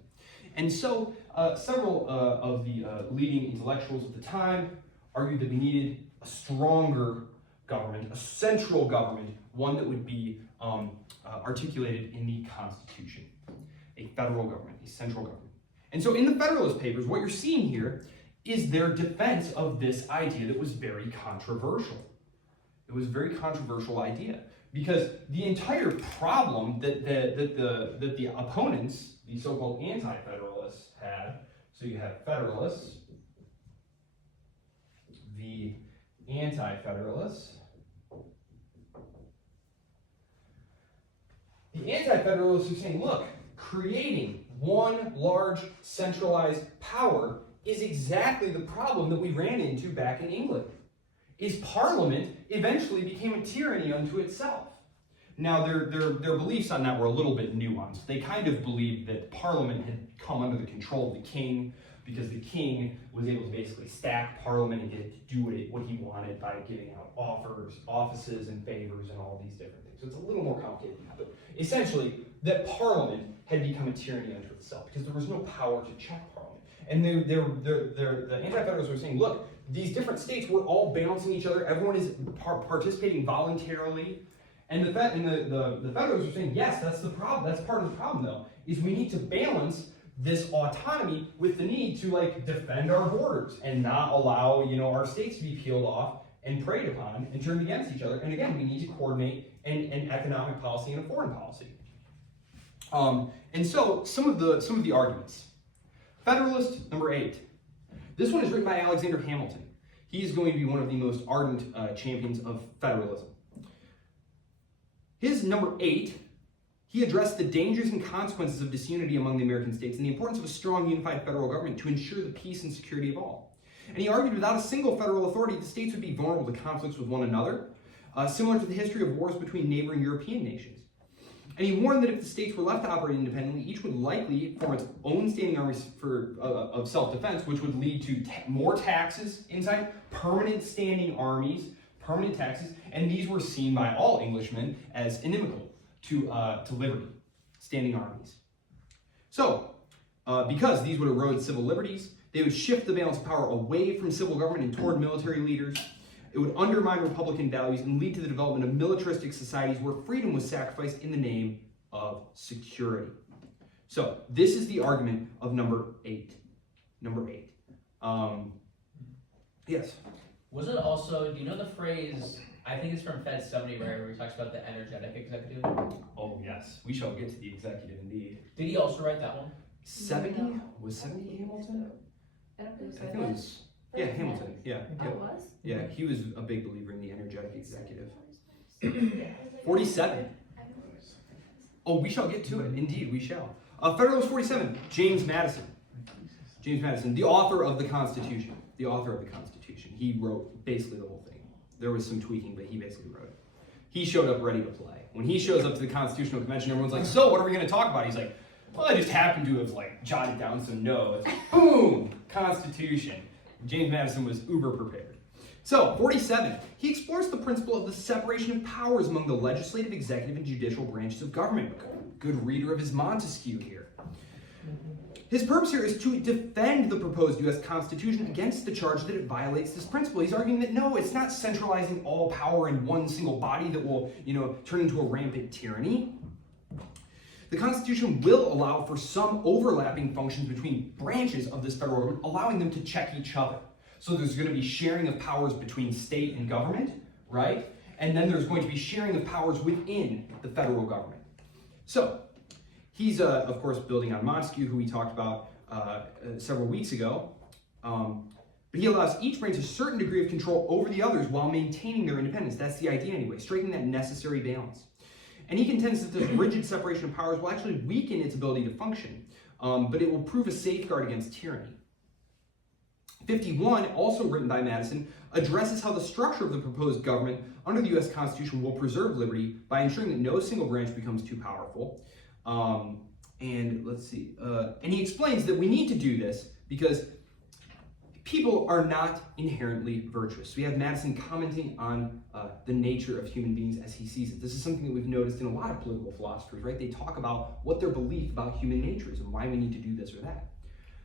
And so several of the leading intellectuals at the time argued that we needed a stronger government, a central government, one that would be articulated in the Constitution. A federal government, a central government. And so in the Federalist Papers, what you're seeing here is their defense of this idea that was very controversial. It was a very controversial idea because the entire problem that the opponents, the so-called anti-federalists, had, so you have Federalists, the anti-federalists. The anti-federalists are saying, look, creating one large centralized power is exactly the problem that we ran into back in England. Is Parliament eventually became a tyranny unto itself. Now their beliefs on that were a little bit nuanced. They kind of believed that Parliament had come under the control of the king because the king was able to basically stack Parliament and get to do what he wanted by giving out offices and favors and all these different things. So it's a little more complicated than that. But essentially, that Parliament had become a tyranny unto itself because there was no power to check Parliament. And the anti-federalists were saying, look, these different states were all balancing each other. Everyone is participating voluntarily. And the Federalists were saying, yes, that's the problem. That's part of the problem, though, is we need to balance this autonomy with the need to defend our borders and not allow our states to be peeled off and preyed upon and turned against each other. And again, we need to coordinate an economic policy and a foreign policy. And so some of the arguments. Federalist number 8. This one is written by Alexander Hamilton. He is going to be one of the most ardent champions of federalism. His number 8, he addressed the dangers and consequences of disunity among the American states and the importance of a strong unified federal government to ensure the peace and security of all. And he argued without a single federal authority, the states would be vulnerable to conflicts with one another, similar to the history of wars between neighboring European nations. And he warned that if the states were left to operate independently, each would likely form its own standing armies of self-defense, which would lead to more taxes inside, permanent standing armies, permanent taxes, and these were seen by all Englishmen as inimical to liberty, standing armies. So, because these would erode civil liberties, they would shift the balance of power away from civil government and toward military leaders. It would undermine Republican values and lead to the development of militaristic societies where freedom was sacrificed in the name of security. So this is the argument of number 8. Number 8. Yes? Was it also, do you know the phrase, I think it's from Fed 70, right, where he talks about the energetic executive? Oh, yes. We shall get to the executive indeed. Did he also write that one? 70? Was 70 Hamilton? I don't think so. I think it was... Yeah, Hamilton. Yeah. Oh, it was? Yeah, he was a big believer in the energetic executive. Yeah, 47. Oh, we shall get to it. Indeed, we shall. Federalist 47, James Madison. James Madison, the author of the Constitution. The author of the Constitution. He wrote basically the whole thing. There was some tweaking, but he basically wrote it. He showed up ready to play. When he shows up to the Constitutional Convention, everyone's like, so what are we going to talk about? He's like, well, I just happened to have jotted down some notes. Boom! Constitution. James Madison was uber prepared. So, 47, he explores the principle of the separation of powers among the legislative, executive, and judicial branches of government. Good reader of his Montesquieu here. His purpose here is to defend the proposed U.S. Constitution against the charge that it violates this principle. He's arguing that no, it's not centralizing all power in one single body that will, turn into a rampant tyranny. The Constitution will allow for some overlapping functions between branches of this federal government, allowing them to check each other. So there's going to be sharing of powers between state and government, right? And then there's going to be sharing of powers within the federal government. So he's, of course, building on Montesquieu, who we talked about several weeks ago. But he allows each branch a certain degree of control over the others while maintaining their independence. That's the idea anyway, striking that necessary balance. And he contends that this rigid separation of powers will actually weaken its ability to function, but it will prove a safeguard against tyranny. 51, also written by Madison, addresses how the structure of the proposed government under the U.S. Constitution will preserve liberty by ensuring that no single branch becomes too powerful. And let's see, and he explains that we need to do this because people are not inherently virtuous. So we have Madison commenting on the nature of human beings as he sees it. This is something that we've noticed in a lot of political philosophers, right? They talk about what their belief about human nature is and why we need to do this or that.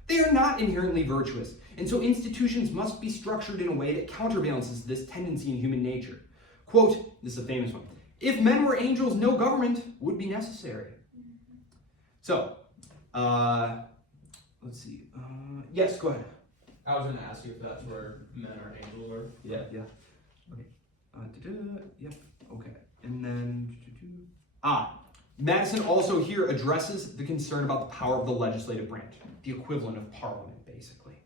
They are not inherently virtuous, and so institutions must be structured in a way that counterbalances this tendency in human nature. Quote, this is a famous one, "If men were angels, no government would be necessary." So, let's see. Yes, go ahead. I was going to ask you if that's where men are angels or. Yeah. Okay. Yep. Okay. And then. Madison also here addresses the concern about the power of the legislative branch, the equivalent of parliament, basically.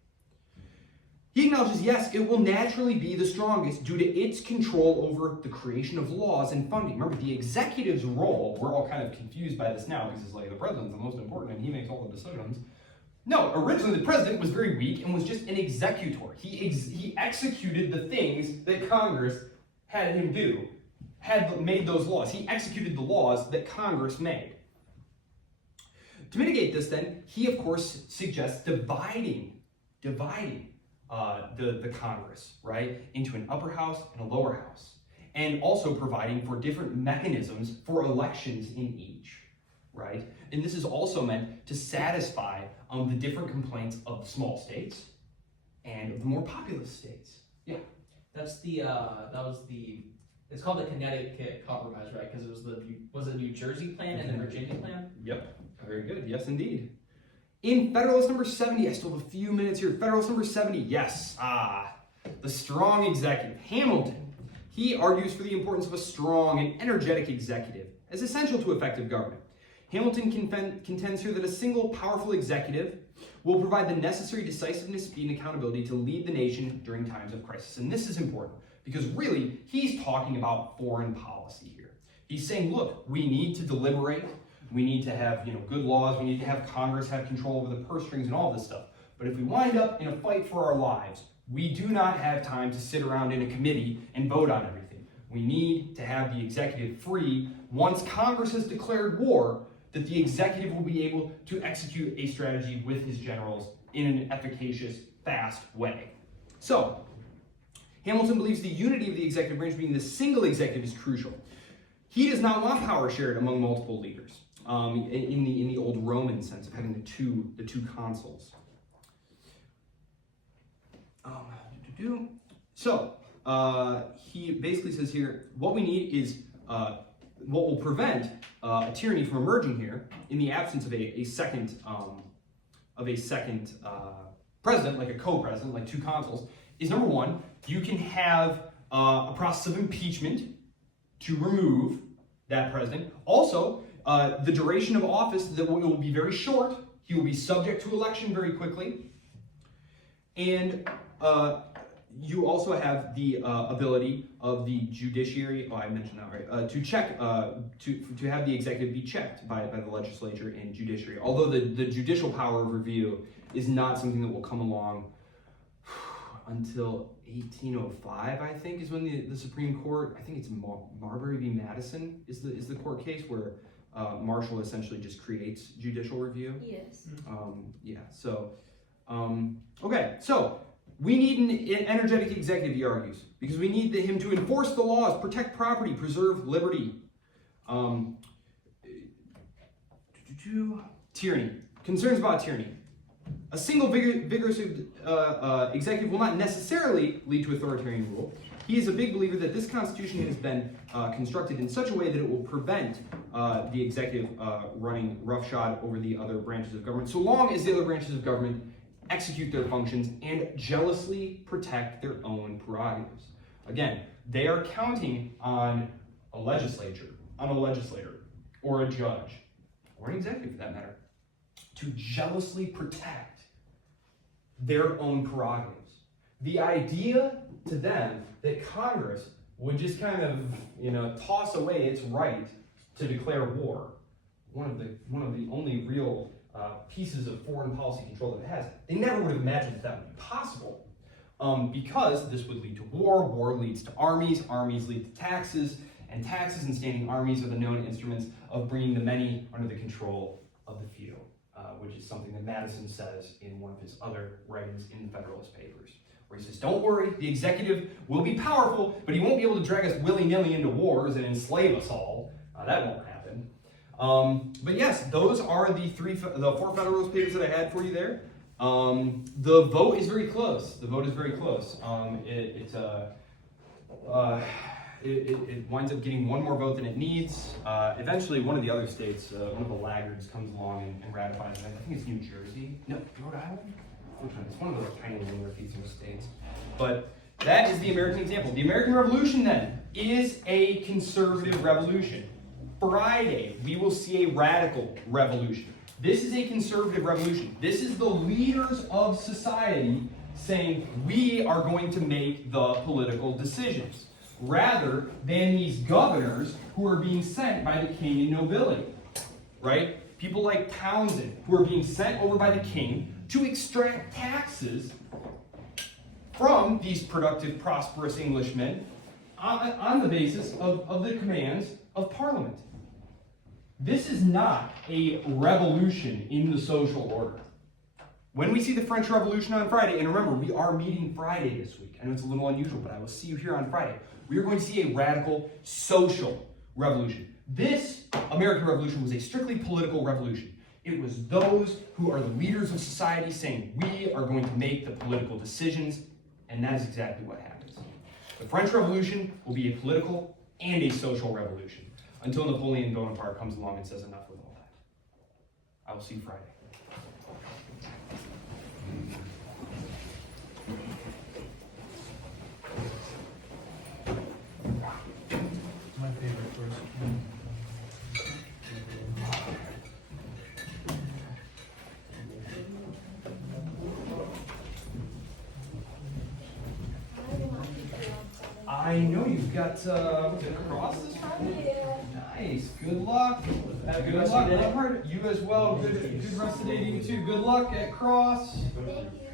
He acknowledges, yes, it will naturally be the strongest due to its control over the creation of laws and funding. Remember, the executive's role, we're all kind of confused by this now because it's like the president's the most important and he makes all the decisions. No, originally the president was very weak and was just an executor. He executed the things that Congress had him do, had made those laws. He executed the laws that Congress made. To mitigate this then, he of course suggests dividing the Congress, right, into an upper house and a lower house, and also providing for different mechanisms for elections in each, right? And this is also meant to satisfy the different complaints of the small states and of the more populous states. Yeah. That's it's called the Connecticut Compromise, right? Because it was the New Jersey plan and the Virginia plan? Yep. Very good. Yes, indeed. In Federalist number 70, I still have a few minutes here. Federalist number 70, yes. The strong executive. Hamilton. He argues for the importance of a strong and energetic executive as essential to effective government. Hamilton contends here that a single powerful executive will provide the necessary decisiveness, speed, and accountability to lead the nation during times of crisis. And this is important because really, he's talking about foreign policy here. He's saying, look, we need to deliberate. We need to have, good laws. We need to have Congress have control over the purse strings and all this stuff. But if we wind up in a fight for our lives, we do not have time to sit around in a committee and vote on everything. We need to have the executive free. Once Congress has declared war, that the executive will be able to execute a strategy with his generals in an efficacious, fast way. So, Hamilton believes the unity of the executive branch being the single executive is crucial. He does not want power shared among multiple leaders. In the old Roman sense of having the two consuls. So he basically says here, what we need is what will prevent a tyranny from emerging here in the absence of a second president, like a co-president, like two consuls, is number one, you can have a process of impeachment to remove that president. Also, the duration of office that will be very short. He will be subject to election very quickly. And you also have the ability of the judiciary, I mentioned that, right, to check, to have the executive be checked by the legislature and judiciary. Although the judicial power of review is not something that will come along until 1805, I think, is when the Supreme Court, I think it's Marbury v. Madison is the court case where Marshall essentially just creates judicial review. Yes. Okay, so we need an energetic executive, he argues, because we need him to enforce the laws, protect property, preserve liberty. Tyranny. Concerns about tyranny. A single vigorous executive will not necessarily lead to authoritarian rule. He is a big believer that this Constitution has been constructed in such a way that it will prevent the executive running roughshod over the other branches of government, so long as the other branches of government execute their functions and jealously protect their own prerogatives. Again, they are counting on a legislator, or a judge, or an executive for that matter, to jealously protect their own prerogatives. The idea to them that Congress would just kind of, toss away its right to declare war. One of the only real pieces of foreign policy control that it has, they never would have imagined that would be possible. Because this would lead to war, war leads to armies, armies lead to taxes, and taxes and standing armies are the known instruments of bringing the many under the control of the few, which is something that Madison says in one of his other writings in the Federalist Papers, where he says, don't worry, the executive will be powerful, but he won't be able to drag us willy-nilly into wars and enslave us all. That won't happen. But yes, those are the four Federalist Papers that I had for you there. The vote is very close. The vote is very close. It winds up getting one more vote than it needs. Eventually, one of the other states, one of the laggards, comes along and ratifies it. I think it's New Jersey. No, Rhode Island? It's one of those tiny little northeastern states. But that is the American example. The American Revolution, then, is a conservative revolution. Friday, we will see a radical revolution. This is a conservative revolution. This is the leaders of society saying, we are going to make the political decisions, rather than these governors who are being sent by the king and nobility, right? People like Townsend, who are being sent over by the king to extract taxes from these productive, prosperous Englishmen on the basis of the commands of Parliament. This is not a revolution in the social order. When we see the French Revolution on Friday, and remember, we are meeting Friday this week. I know it's a little unusual, but I will see you here on Friday. We are going to see a radical social revolution. This American Revolution was a strictly political revolution. It was those who are the leaders of society saying, we are going to make the political decisions, and that is exactly what happens. The French Revolution will be a political and a social revolution, until Napoleon Bonaparte comes along and says enough with all that. I will see you Friday. My favorite person. I know you've got cross this Friday? Yeah. Nice. Good luck. Have a good Good rest luck. of your day. Leopard. You as well. Good rest of the day to you too. Good luck at cross. Thank you.